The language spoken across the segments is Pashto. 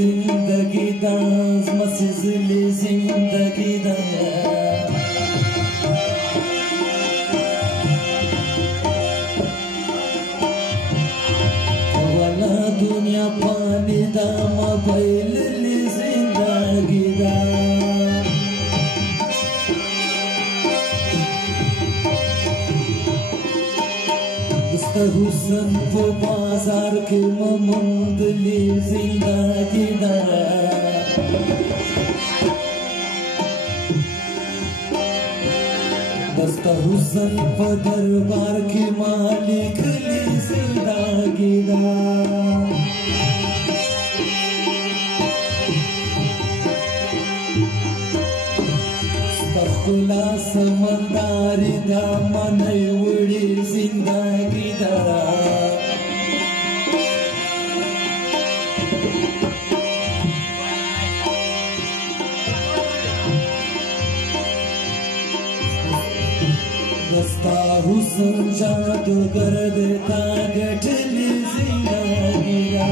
जिंदगी दा मसिजली जिंदगी दा वाला दुनिया पानी दा मोबाइल ली जिंदगी दा हुसन को बाजार के मंदली जिंदगी दा दस्ता हुसन को दरबार के मालिक ली जिंदगी दा खुला समंदारी दा मन उड़ी जिंदगी दा दस्ता हुसन जादूगर देता गठली जिंदगी दा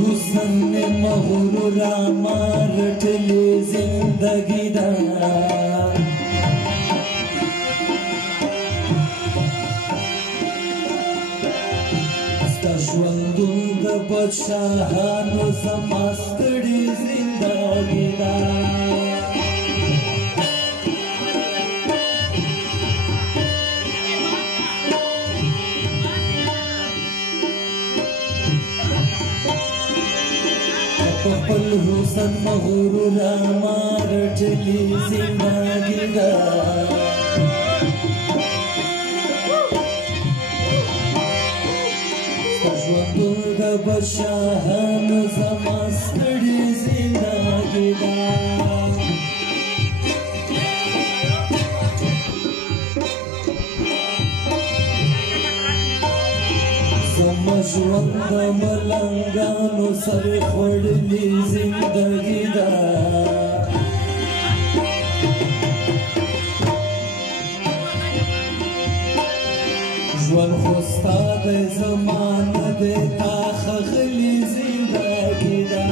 हुसन ने महुरा मारटली जिंदगी दा स्तश्वंदुंद बदशाहानो समास्तड़ी जिंदगी दा पल हुसन महुरा मारटली जिंदगी दा स्तश्वंदुंद बदशाहानो समास्तड़ी जिंदगी दा समझवंद मलंगानो सर खोड़ली जिंदगी दा जवन खुस्ता दे जमान देता खखली जिंदगी दा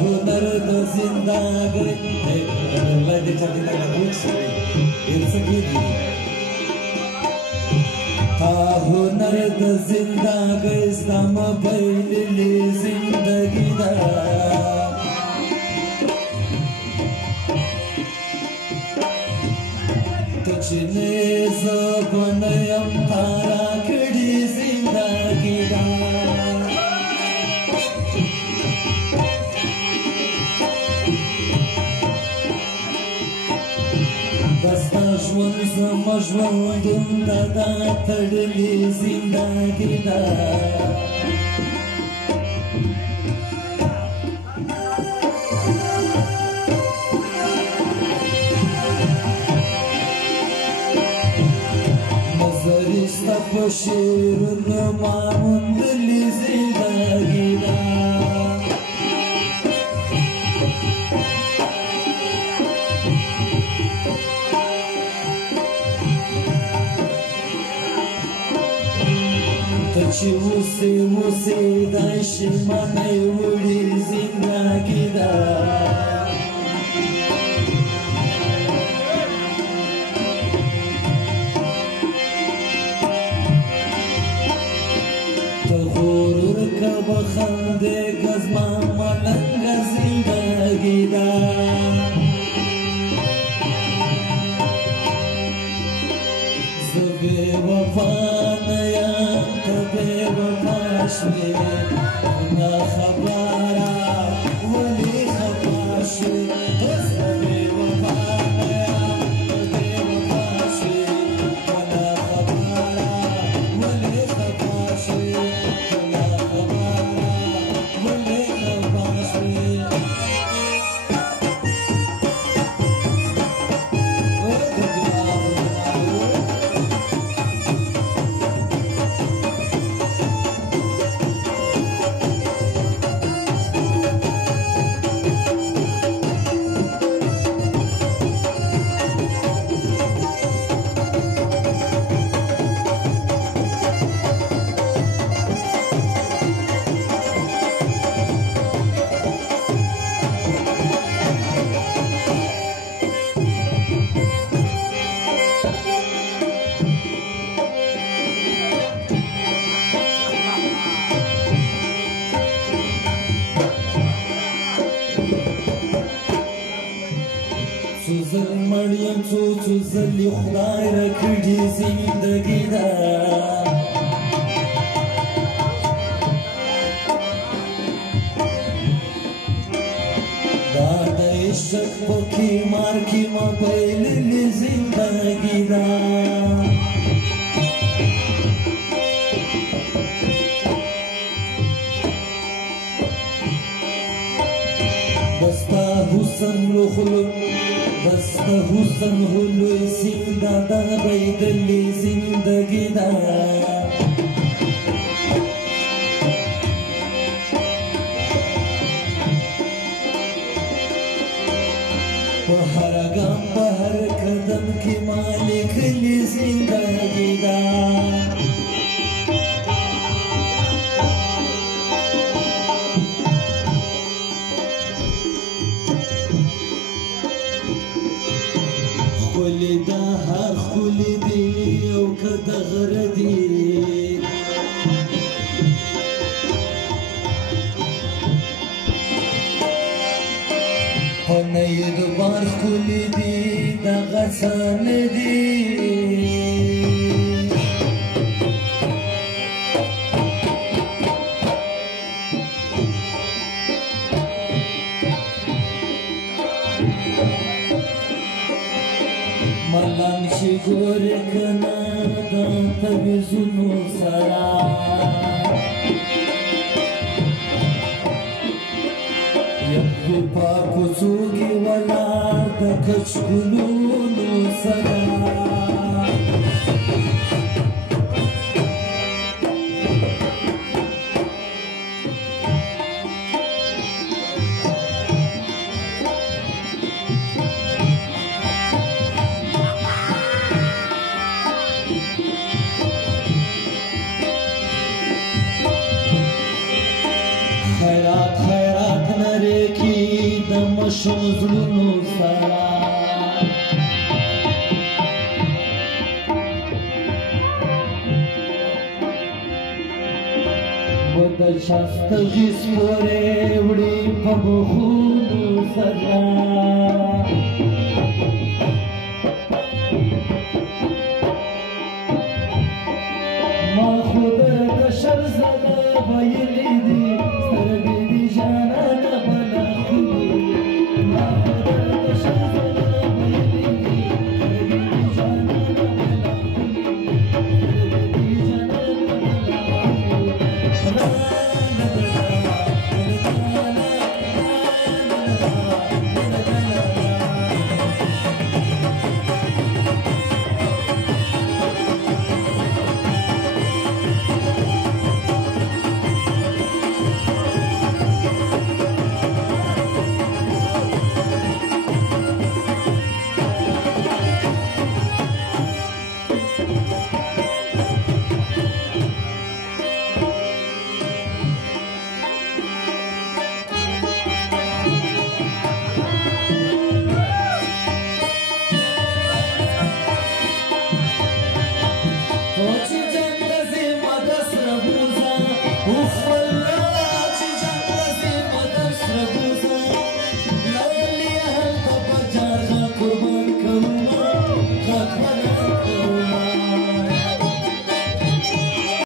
हुनर द जिंदगी लगे चलती तक बुक्स इरसगी हुनर द जिंदगी सम बैली जिंदगी दा तुझने ज़बनयम तारा खड़ी जिंदगी दा दस्ता ژوند زما ژوندون دا تړلې زندګي دا نظر ستا په شعرونو ما موندلې زندګي دا چې اوسې دا شمانه وړي زندګي دا ته غرور که بخندېږه زما ملنګه زندګي دا زه بې وفا نه یم ته بې وفا شوې نه خبره ولې خفا شوې زه بې وفا نه یم ته بې وفا شوې نه خبره ولې خفا شوې نه خبره ولې خفا شوې زلی خدای را کړي زندګي دا دا د عشق په قمار کې ما بایللې زندګي دا دستا حسن لخلو دستا حسن هلوی سندا دا بیدلی زندگی دا بہر گام بہر قدم کی مالک لی زندگی دا خلی دا هر خلی دی او که دا غر دی پنی دو بار خلی دی دا غسان دی ملان شي ګورې کنه د تعویذونو سره یو په کوڅو کې ولاړ د کچکولونو سره خیرات خیرات نره کی د مشو زړونو سره بد شست غیس پورې وړي په بخونو سره